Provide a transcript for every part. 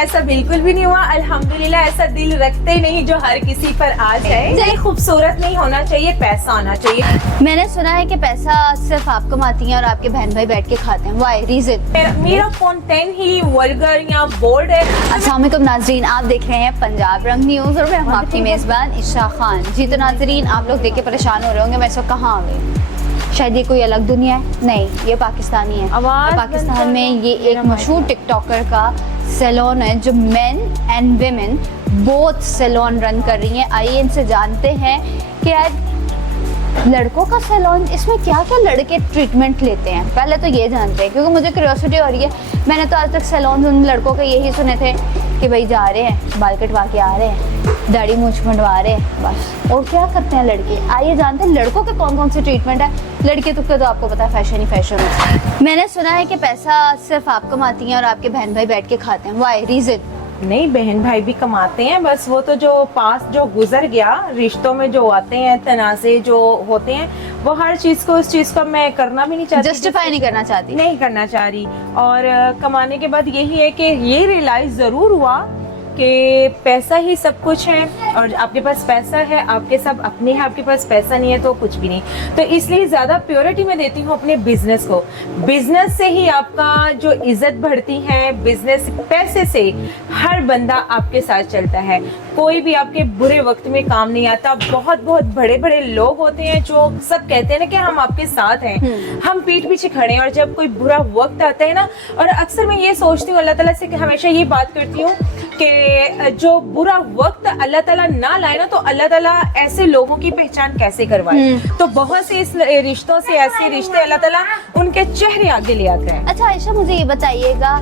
ऐसा बिल्कुल भी नहीं हुआ। अल्हम्दुलिल्लाह ऐसा दिल रखते ही नहीं जो हर किसी पर आ जाए। दिल खूबसूरत नहीं होना चाहिए, पैसा आना चाहिए। मैंने सुना है कि पैसा सिर्फ आप कमाती हैं और आपके बहन भाई बैठ के खाते हैं। Why reason? मेरा कंटेंट ही वल्गर या बोल्ड है। अस्सलाम वालेकुम नाजरीन, आप देख रहे हैं पंजाब रंग न्यूज़ और मैं हूं आपकी मेज़बान इशा खान। जी तो नाजरीन, आप लोग देख के परेशान हो रहे होंगे मैं इस वक्त कहाँ आ गई। शायद ये कोई अलग दुनिया है, नहीं ये पाकिस्तानी है। आवाज़ पाकिस्तान में ये एक मशहूर टिकटॉकर का सैलून है जो men and women both salon run कर रही हैं। आइए इनसे जानते हैं कि यार लड़कों का सैलून, इसमें क्या क्या लड़के ट्रीटमेंट लेते हैं। पहले तो ये जानते हैं क्योंकि मुझे क्यूरियोसिटी हो रही है। मैंने तो आज तक सैलून उन लड़कों के यही सुने थे कि भाई जा रहे हैं बाल कटवा के आ रहे हैं, दाढ़ी मूंछ मंडवा रहे हैं, बस। और क्या करते हैं लड़के, आइए जानते हैं लड़कों के कौन कौन से ट्रीटमेंट है। लड़के तो आपको पता है फैशन ही फैशन है। मैंने सुना है कि पैसा सिर्फ आप कमाती हैं और आपके बहन भाई बैठ के खाते हैं। Why reason? नहीं, बहन भाई भी कमाते हैं, बस वो तो जो पास जो गुजर गया रिश्तों में जो आते हैं तनाज़े जो होते हैं, वो हर चीज को उस चीज को मैं करना भी नहीं चाहती, जस्टिफाई नहीं करना चाहती, नहीं करना चाह रही। और कमाने के बाद यही है कि ये रियलाइज जरूर हुआ कि पैसा ही सब कुछ है। और आपके पास पैसा है, आपके सब अपने हैं, आपके पास पैसा नहीं है तो कुछ भी नहीं। तो इसलिए ज्यादा प्योरिटी मैं देती हूँ अपने बिजनेस को। बिजनेस से ही आपका जो इज्जत बढ़ती है, बिजनेस पैसे से हर बंदा आपके साथ चलता है। कोई भी आपके बुरे वक्त में काम नहीं आता। बहुत बहुत बड़े बड़े लोग होते हैं जो सब कहते हैं ना कि हम आपके साथ हैं, हम पीठ पीछे खड़े हैं। और जब कोई बुरा वक्त आता है ना, और अक्सर मैं ये सोचती हूँ अल्लाह ताला से, हमेशा ये बात करती हूँ कि जो बुरा वक्त अल्लाह ताला ना लाए ना, तो अल्लाह ताला ऐसे लोगों की पहचान कैसे करवाए। तो बहुत से इस रिश्तों से ऐसे रिश्ते अल्लाह ताला उनके चेहरे आगे ले आते हैं। अच्छा आयशा, मुझे ये बताइएगा,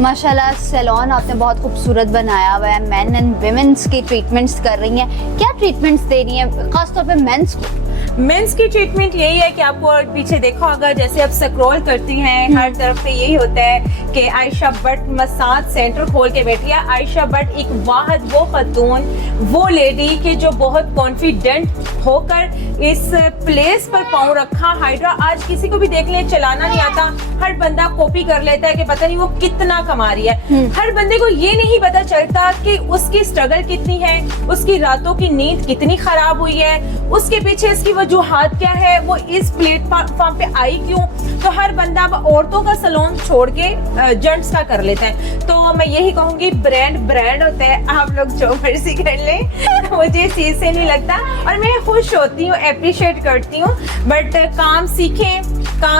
माशाल्लाह सैलून आपने बहुत खूबसूरत बनाया हुआ है, मेन एंड विमेंस की ट्रीटमेंट्स कर रही हैं। क्या ट्रीटमेंट्स दे रही हैं खासतौर पे मेंस को? मेंस की ट्रीटमेंट यही है कि आपको पीछे देखो, अगर जैसे आप स्क्रॉल करती हैं हर तरफ पे यही होता है कि आयशा भट्ट मसाज सेंटर खोल के बैठी है। आयशा भट्ट एक वाहिद वो खतून, वो लेडी कि जो बहुत कॉन्फिडेंट होकर इस प्लेस पर पाँव रखा। हाइड्रा आज किसी को भी देख ले, चलाना नहीं आता, हर बंदा कॉपी कर लेता है कि पता नहीं वो कितना कमा रही है। हर बंदे को ये नहीं पता चलता कि उसकी स्ट्रगल कितनी है, उसकी रातों की नींद कितनी खराब हुई है, उसके पीछे इसकी वजूहात क्या है, वो इस प्लेटफॉर्म पे आई क्यों। तो हर बंदा अब औरतों का सैलून छोड़ के जेंट्स का कर लेते हैं। तो मैं यही कहूंगी, ब्रांड होता है, आप लोग जो मर्जी कर लें, तो मुझे इस चीज से नहीं लगता। और मैं खुश होती हूँ, अप्रिशिएट करती हूँ। बट काम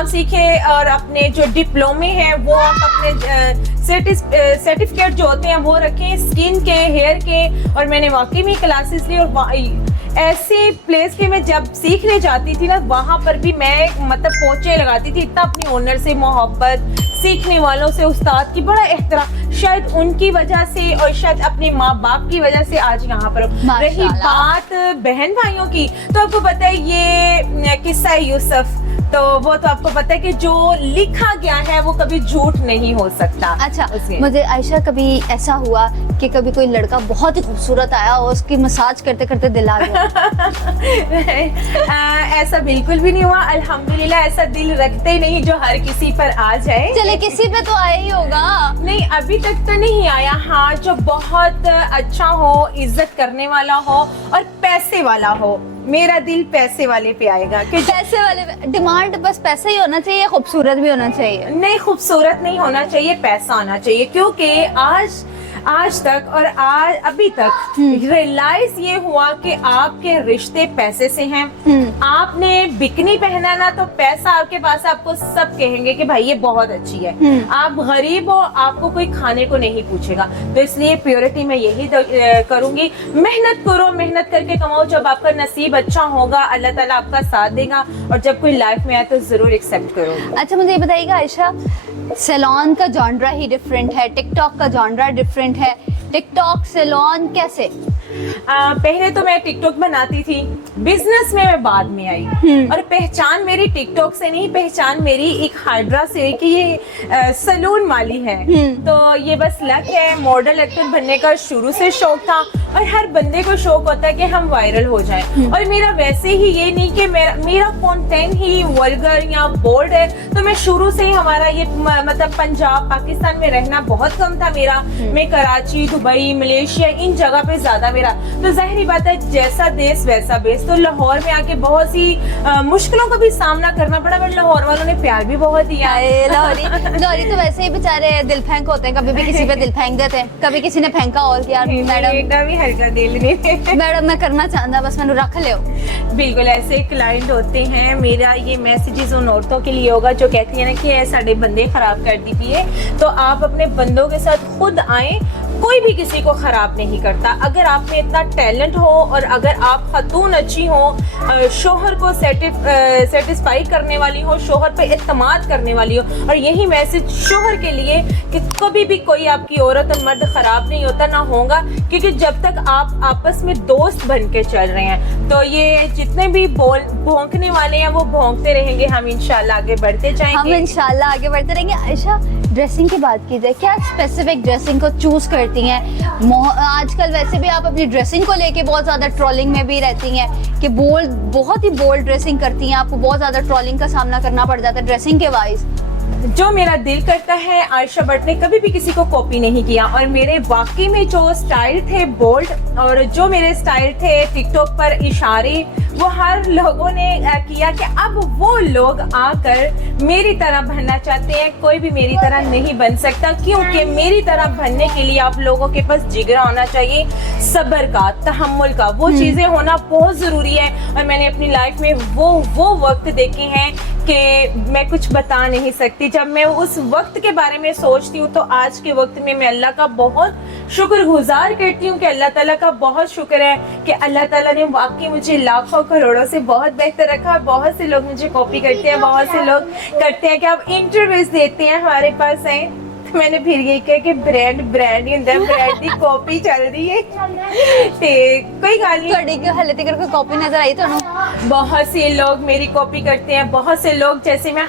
सीखें और अपने जो डिप्लोमे हैं वो आप अपने सर्टिफिकेट जो होते हैं वो रखें, स्किन के, हेयर के। और मैंने वाकई में क्लासेस ली, और ऐसे प्लेस पे मैं जब सीखने जाती थी ना, वहां पर भी मैं मतलब पोचे लगाती थी। इतना अपनी ओनर से मोहब्बत, सीखने वालों से, उस्ताद की बड़ा एहतराम, शायद उनकी वजह से और शायद अपने माँ बाप की वजह से आज यहाँ पर। रही बात बहन भाइयों की, तो आपको पता है ये किस्सा है यूसुफ, तो वो तो आपको पता है कि जो लिखा गया है वो कभी झूठ नहीं हो सकता। अच्छा, मुझे आयशा कभी ऐसा हुआ कि कभी कोई लड़का बहुत ही खूबसूरत आया और उसकी मसाज करते करते दिल आ गया? ऐसा बिल्कुल भी नहीं हुआ। अल्हम्दुलिल्लाह ऐसा दिल रखते ही नहीं जो हर किसी पर आ जाए। चले किसी पे तो आया ही होगा। नहीं, अभी तक तो नहीं आया। हाँ, जो बहुत अच्छा हो, इज्जत करने वाला हो और पैसे वाला हो। मेरा दिल पैसे वाले पे आएगा कि पैसे वाले पे। डिमांड बस पैसा ही होना चाहिए, खूबसूरत भी होना चाहिए? नहीं, खूबसूरत नहीं होना चाहिए, पैसा आना चाहिए। क्योंकि आज तक और आज अभी तक रियलाइज ये हुआ कि आपके रिश्ते पैसे से हैं। आपने बिकनी पहना ना, तो पैसा आपके पास, आपको सब कहेंगे कि भाई ये बहुत अच्छी है। आप गरीब हो, आपको कोई खाने को नहीं पूछेगा। तो इसलिए प्योरिटी में यही करूंगी, मेहनत करो, मेहनत करके कमाओ। जब आपका नसीब अच्छा होगा, अल्लाह ताला आपका साथ देगा। और जब कोई लाइफ में आए तो जरूर एक्सेप्ट करो। अच्छा, मुझे ये बताइएगा आयशा, सैलून का जॉनरा ही डिफरेंट है, टिकटॉक का जॉनरा डिफरेंट है। टिकटॉक सैलून कैसे? पहले तो मैं टिकटॉक बनाती थी, बिजनेस में मैं बाद में आई और पहचान मेरी टिकटॉक से नहीं, पहचान मेरी एक हाइड्रा से कि ये सलून वाली है। तो ये बस लक है। मॉडल एक्टर बनने का शुरू से शौक था और हर बंदे को शौक होता है कि हम वायरल हो जाएं। और मेरा वैसे ही ये नहीं कि मेरा कंटेंट ही वल्गर या बोल्ड है। तो मैं शुरू से ही हमारा ये मतलब पंजाब पाकिस्तान में रहना बहुत कम था मेरा। मैं कराची, दुबई, मलेशिया इन जगह पे ज्यादा मेरा। तो जाहिर बात है जैसा देश वैसा बेस। तो लाहौर में आके बहुत सी मुश्किलों का भी सामना करना पड़ा, बट लाहौर वालों ने प्यार भी बहुत दिया है। लाहौरी तो वैसे ही बेचारे दिल फेंक होते हैं, कभी भी किसी पे दिल फेंक देते हैं, कभी किसी ने फेंका और कि यार मैडम भी हल्का दिल नहीं मैडम मैं करना चाहता बस मैंने रख ले। बिल्कुल ऐसे क्लाइंट होते हैं। मेरा ये मैसेजेस उन औरतों के लिए होगा जो कहती है ना कि ये साढ़े बंदे खराब कर दी है। तो आप अपने बंदों के साथ खुद आए, कोई भी किसी को खराब नहीं करता। अगर आप में इतना टैलेंट हो और अगर आप खातून अच्छी हो, शोहर को सेटिस्फाई करने वाली हो, शोहर पे इत्तेमाद करने वाली हो, और यही मैसेज शोहर के लिए कि कभी भी कोई आपकी औरत और मर्द खराब नहीं होता ना होगा, क्योंकि जब तक आप आपस में दोस्त बन के चल रहे हैं। तो ये जितने भी भौंकने वाले हैं वो भौंकते रहेंगे, हम इंशाल्लाह आगे बढ़ते जाएंगे। हम इंशाल्लाह आगे बढ़ते रहेंगे। आयशा ड्रेसिंग की बात की जाए, क्या स्पेसिफिक ड्रेसिंग को चूज करती हैं? आजकल वैसे भी आप अपनी ड्रेसिंग को लेके बहुत ज्यादा ट्रोलिंग में भी रहती हैं कि बहुत ही बोल्ड ड्रेसिंग करती हैं, आपको बहुत ज्यादा ट्रोलिंग का सामना करना पड़ जाता है ड्रेसिंग के वाइज। जो मेरा दिल करता है, आयशा भट्ट ने कभी भी किसी को कॉपी नहीं किया और मेरे वाकई में जो स्टाइल थे बोल्ड और जो मेरे स्टाइल थे टिकटॉक पर इशारे, वो हर लोगों ने किया कि अब वो लोग आकर मेरी तरह बनना चाहते हैं। कोई भी मेरी तरह नहीं बन सकता, क्योंकि मेरी तरह बनने के लिए आप लोगों के पास जिगरा होना चाहिए, सब्र का, तहम्मुल का, वो चीजें होना बहुत जरूरी है। और मैंने अपनी लाइफ में वो वक्त देखे हैं कि मैं कुछ बता नहीं सकती। जब मैं उस वक्त के बारे में सोचती हूँ तो आज के वक्त में मैं अल्लाह का बहुत शुक्रगुजार करती हूँ कि अल्लाह ताला का बहुत शुक्र है कि अल्लाह ताला ने वाकई मुझे लाखों करोड़ों से बहुत बेहतर रखा। बहुत से लोग मुझे कॉपी करते हैं, बहुत से लोग करते हैं कि आप इंटरव्यूज देते हैं हमारे पास हैं। तो मैंने फिर यही कहा कि ब्रांड ही होंदा, ब्रांड की कॉपी चल रही है। कोई गल नहीं, हाले तक कोई कॉपी नजर आई तो? बहुत से लोग मेरी कॉपी करते हैं। बहुत से लोग, जैसे मैं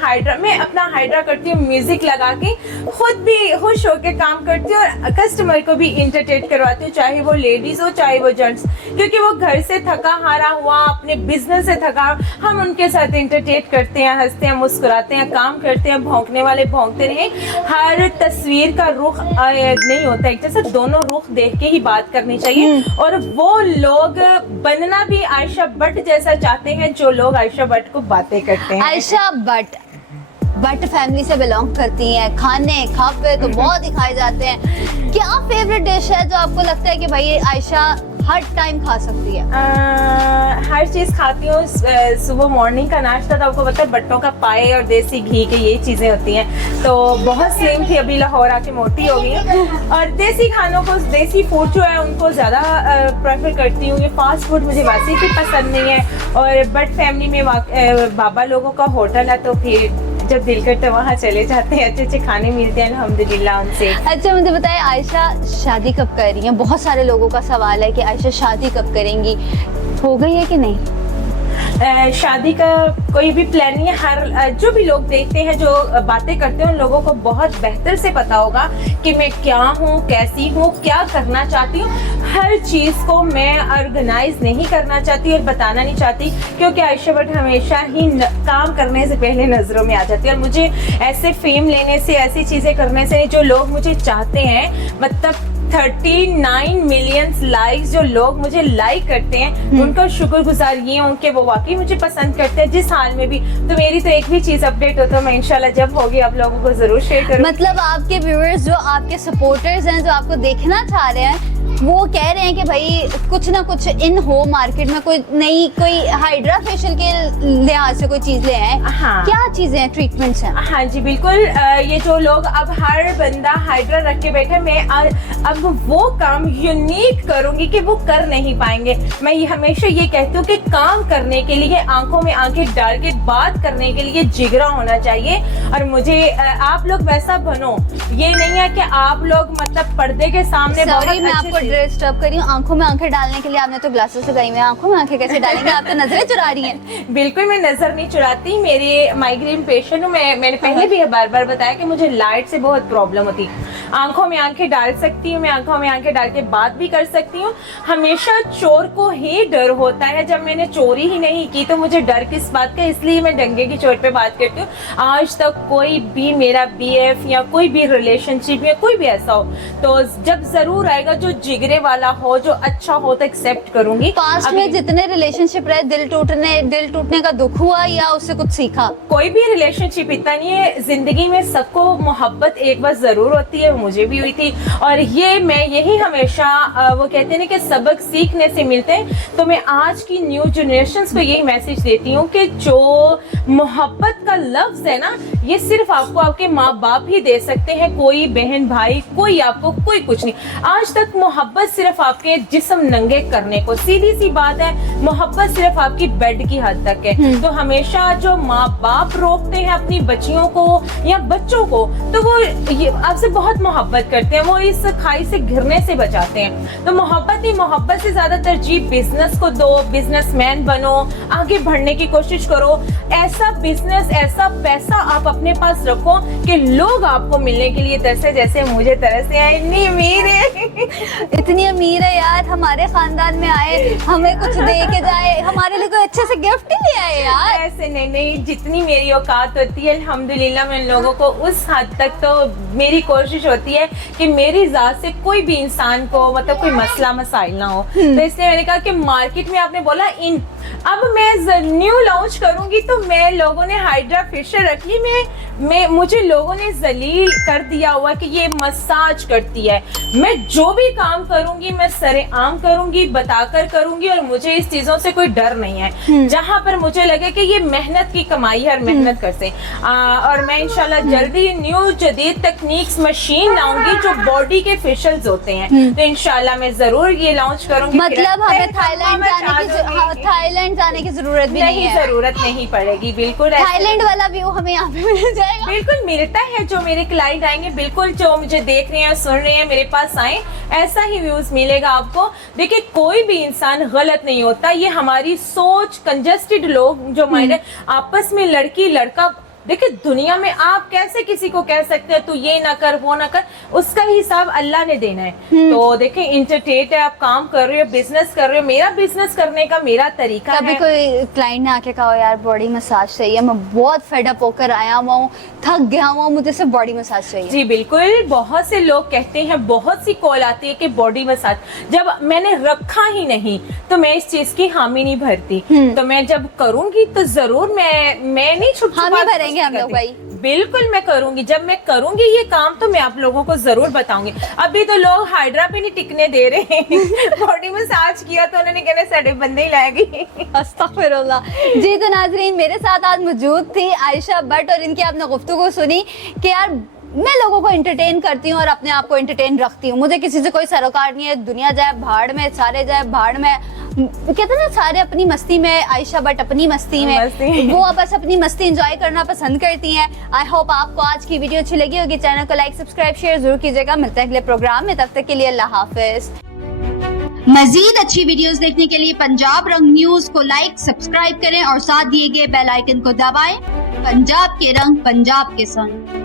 अपना हाइड्रा करती हूँ म्यूजिक लगा के, खुद भी खुश होकर काम करती हूँ और कस्टमर को भी इंटरटेन करवाती हूँ, चाहे वो लेडीज हो चाहे वो जेंट्स, क्योंकि वो घर से थका हारा हुआ, अपने बिजनेस से थका, हम उनके साथ इंटरटेन करते हैं, हंसते हैं, मुस्कुराते हैं, काम करते हैं। भौंकने वाले भौंकते रहे। हर तस्वीर का रुख नहीं होता एक जैसा, दोनों रुख देख के ही बात करनी चाहिए। और वो लोग बनना भी आयशा भट्ट जैसा चाहते हैं जो लोग आयशा भट्ट को बातें करते हैं। आयशा भट्ट फैमिली से बिलोंग करती हैं, खाने खापे तो बहुत दिखाए जाते हैं। क्या फेवरेट डिश है जो आपको लगता है कि भाई आयशा हर टाइम खा सकती है? हर चीज खाती हूँ। सुबह मॉर्निंग का नाश्ता तो आपको पता है, बट्टों का पाए और देसी घी के ये चीजें होती हैं। तो बहुत स्लिम थी, अभी लाहौर आके मोटी हो गई हूँ। और देसी खानों को, देसी फूड जो है उनको ज्यादा प्रेफर करती हूँ। ये फास्ट फूड मुझे वैसे भी पसंद नहीं है। और भट्ट फैमिली में बाबा लोगों का होटल है, तो फिर जब दिल करता है वहाँ चले जाते हैं, अच्छे अच्छे खाने मिलते हैं अल्हम्दुलिल्लाह उनसे। अच्छा मुझे बताएं, आयशा शादी कब कर रही है? बहुत सारे लोगों का सवाल है कि आयशा शादी कब करेंगी, हो गई है कि नहीं? शादी का कोई भी प्लान नहीं है। हर जो भी लोग देखते हैं, जो बातें करते हैं, उन लोगों को बहुत बेहतर से पता होगा कि मैं क्या हूँ, कैसी हूँ, क्या करना चाहती हूँ। हर चीज को मैं ऑर्गेनाइज नहीं करना चाहती और बताना नहीं चाहती, क्योंकि आयशा भट्ट हमेशा ही काम करने से पहले नजरों में आ जाती है। और मुझे ऐसे फेम लेने से, ऐसी चीजें करने से, जो लोग मुझे चाहते हैं, मतलब 39 मिलियन लाइक्स जो लोग मुझे लाइक करते हैं, उनका शुक्रगुजार ये हूँ कि वो वाकई मुझे पसंद करते हैं जिस हाल में भी। तो मेरी तो एक भी चीज अपडेट हो तो मैं इंशाल्लाह जब होगी आप लोगों को जरूर शेयर करूँगी। मतलब आपके व्यूअर्स, जो आपके सपोर्टर्स हैं, जो आपको देखना चाह रहे हैं, वो कह रहे हैं कि भाई कुछ ना कुछ इन हो मार्केट में, कोई हाइड्रा फेशियल के लिहाज से कोई चीज ले आए। हाँ। क्या चीजें हैं, ट्रीटमेंट्स हैं? हाँ जी बिल्कुल। ये जो लोग अब हर बंदा हाइड्रा रख के बैठे, मैं अब वो काम यूनिक करूंगी कि वो कर नहीं पाएंगे। मैं ये हमेशा ये कहती हूँ कि काम करने के लिए आंखों में आंखें डाल के बात करने के लिए जिगरा होना चाहिए। और मुझे आप लोग वैसा बनो, ये नहीं है कि आप लोग मतलब पर्दे के सामने सॉरी मैं आपको डिस्टर्ब कर रही हूँ। आंखों में आंखें डालने के लिए आपने तो ग्लासेस लगाई हुई हैं, आंखों में आंखें कैसे डालेंगे? आप तो नजरें चुरा रही हैं। बिल्कुल मैं नजर नहीं चुराती, मेरे माइग्रेन पेशेंट हूँ मैंने पहले भी बार बार बताया कि मुझे लाइट से बहुत प्रॉब्लम होती है। आंखों में आंखें डाल सकती हूँ मैं, आंखों में आंखें डाल के बात भी कर सकती हूँ। हमेशा चोर को ही डर होता है, जब मैंने चोरी ही नहीं की तो मुझे डर किस बात का, इसलिए मैं डंगे की चोट पे बात करती हूँ। आज तक कोई भी मेरा BF या कोई भी रिलेशनशिप या कोई भी ऐसा हो तो जब जरूर आएगा जो जिगरे वाला हो, जो अच्छा हो तो एक्सेप्ट करूंगी। पास्ट में जितने रिलेशनशिप रहे, दिल टूटने का दुख हुआ या उससे कुछ सीखा? कोई भी रिलेशनशिप इतना नहीं है, जिंदगी में सबको मोहब्बत एक बार जरूर होती है, मुझे भी हुई थी। और ये मैं यही हमेशा वो कहते हैं ना कि सबक सीखने से मिलते हैं, तो मैं आज की न्यू जनरेशंस को यही मैसेज देती हूँ कि जो मोहब्बत का लफ्ज है ना, ये सिर्फ आपको आपके माँ बाप ही दे सकते हैं, कोई बहन भाई कोई आपको कोई कुछ नहीं। आज तक मोहब्बत सिर्फ आपके जिस्म नंगे करने को, सीधी सी बात है, मोहब्बत सिर्फ आपकी बेड की हद तक है। तो हमेशा जो माँ बाप रोकते हैं अपनी बच्चियों को या बच्चों को, तो वो आपसे बहुत मोहब्बत करते हैं, वो इस खाई से घिरने से बचाते हैं। तो मोहब्बत ही मोहब्बत से ज्यादा तरजीह बिजनेस को दो, बिजनेसमैन बनो, आगे बढ़ने की कोशिश करो, ऐसा बिजनेस ऐसा पैसा आप अपने पास रखो कि लोग आपको मिलने के लिए तरसे, जैसे मुझे तरसे आए। इतनी अमीर है, इतनी अमीर है यार, हमारे खानदान में आए, हमें कुछ दे के जाए, हमारे लिए कोई अच्छे से गिफ्ट ही ले आए यार। ऐसे नहीं, जितनी मेरी औकात होती है अल्हम्दुलिल्लाह मैं लोगों को उस हद तक, तो मेरी कोशिश होती है कि मेरी जात से कोई भी इंसान को मतलब कोई मसला मसाइल ना हो। तो इसलिए मैंने कहा कि मार्केट में आपने बोला अब मैं न्यू लॉन्च करूंगी, तो मैं लोगों ने हाइड्रा फेशियल रख ली, मैं मुझे लोगों ने जलील कर दिया हुआ कि ये मसाज करती है। मैं जो भी काम करूंगी मैं सरेआम करूंगी, बताकर करूंगी, और मुझे इस चीजों से कोई डर नहीं है। जहां पर मुझे लगे कि ये मेहनत की कमाई है और मेहनत कर से और मैं इंशाल्लाह जल्दी न्यू जदीद तकनीक्स मशीन लाऊंगी जो बॉडी के फेशियल्स होते हैं, तो इंशाल्लाह मैं जरूर ये लॉन्च करूंगी। मतलब हमें थाईलैंड जाने की जरूरत भी नहीं है? जरूरत नहीं पड़ेगी, बिल्कुल। थाईलैंड वाला व्यू हमें यहाँ पे मिल जाएगा? बिल्कुल मिलता है, जो मेरे क्लाइंट आएंगे, बिल्कुल जो मुझे देख रहे हैं सुन रहे हैं मेरे पास आए, ऐसा ही व्यूज मिलेगा आपको। देखिए कोई भी इंसान गलत नहीं होता, ये हमारी सोच, कंजस्टेड लोग जो माइंड आपस में लड़की लड़का, देखिए दुनिया में आप कैसे किसी को कह सकते हैं तू ये ना कर वो ना कर, उसका हिसाब अल्लाह ने देना है। तो देखिए इंटरटेट है, आप काम कर रहे हो, बिजनेस कर रहे हो, मेरा बिजनेस करने का मेरा तरीका कभी है। कोई क्लाइंट ने आके कहा यार बॉडी मसाज चाहिए, मैं बहुत फेड अप होकर आया हुआ हूँ, थक गया हुआ हूँ, मुझे सिर्फ बॉडी मसाज चाहिए? जी बिल्कुल, बहुत से लोग कहते हैं, बहुत सी कॉल आती है कि बॉडी मसाज, जब मैंने रखा ही नहीं तो मैं इस चीज की हामी नहीं भरती। तो मैं जब करूंगी तो जरूर मैं नहीं छुप हामी भरेंगे हम लोग भाई। बिल्कुल मैं करूंगी, जब मैं करूंगी ये काम तो मैं आप लोगों को जरूर बताऊंगी। अभी तो लोग हाइड्रा पे नहीं टिकने दे रहे हैं बॉडी मसाज किया तो उन्होंने कहना साढ़े बंदे ही लाएगी। अस्तगफिरुल्लाह। जी तो नाजरीन, मेरे साथ आज मौजूद थी आयशा भट्ट और इनकी आपने गुफ्तगू सुनी कि यार मैं लोगों को एंटरटेन करती हूँ और अपने आप को एंटरटेन रखती हूँ, मुझे किसी से कोई सरोकार नहीं है। दुनिया जाए भाड़ में, सारे जाए भाड़ में, कहते हैं ना सारे अपनी मस्ती में, आयशा भट्ट अपनी मस्ती में, वो बस अपनी मस्ती एंजॉय करना पसंद करती हैं। आई होप आपको आज की वीडियो अच्छी लगी होगी। चैनल को लाइक सब्सक्राइब शेयर जरूर कीजिएगा। मिलते हैं अगले प्रोग्राम में, तब तक के लिए अल्लाह हाफिज। मजीद अच्छी वीडियोस देखने के लिए पंजाब रंग न्यूज को लाइक सब्सक्राइब करें और साथ दिए गए बेल आइकन को दबाएं। पंजाब के रंग पंजाब के संग।